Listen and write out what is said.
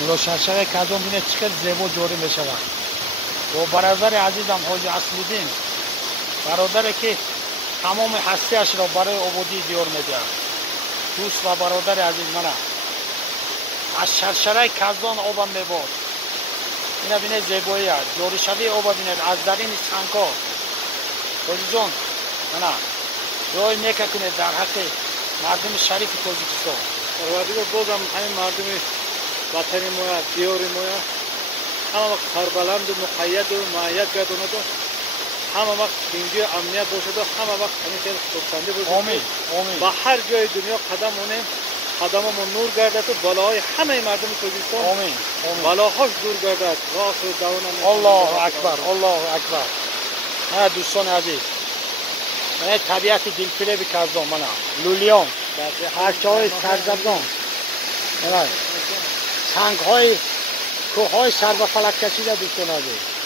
ملا شرشره کازون بینه چقدر زیبا جوری میشه و برادر عزیزم حاجی اصلودین برادری که تمام هستیش را برای عبودی دیار میده دوست و برادر عزیز منه از شرشره کازون آب میباد اینا بینه زیبایی است جوری شوی آب بینه از درین سنگا حاجی جان منه دعای نیکه کنه در حق مردم شریف تاجیکستان پروردگار بازم همین مردم وطن ما دیار ما همه وقت سربلند و مقید و معید گرداند همه وقت اینجا امنیت باشد و همه وقت همیشه خودسندی باشد آمین آمین با هر جای دنیا قدم مونیم قدممون نور گردد و بلاهای همه مردم تاجیکستان آمین آمین بلاهاش دور گردد و آخر دعوانا الله اکبر الله اکبر نه دوستان عزیز من طبیعت دلفریب کازون منه لولیان حرکه های سرزبان سنگ های کوه های سر و فلک کشیده دوستان عزیز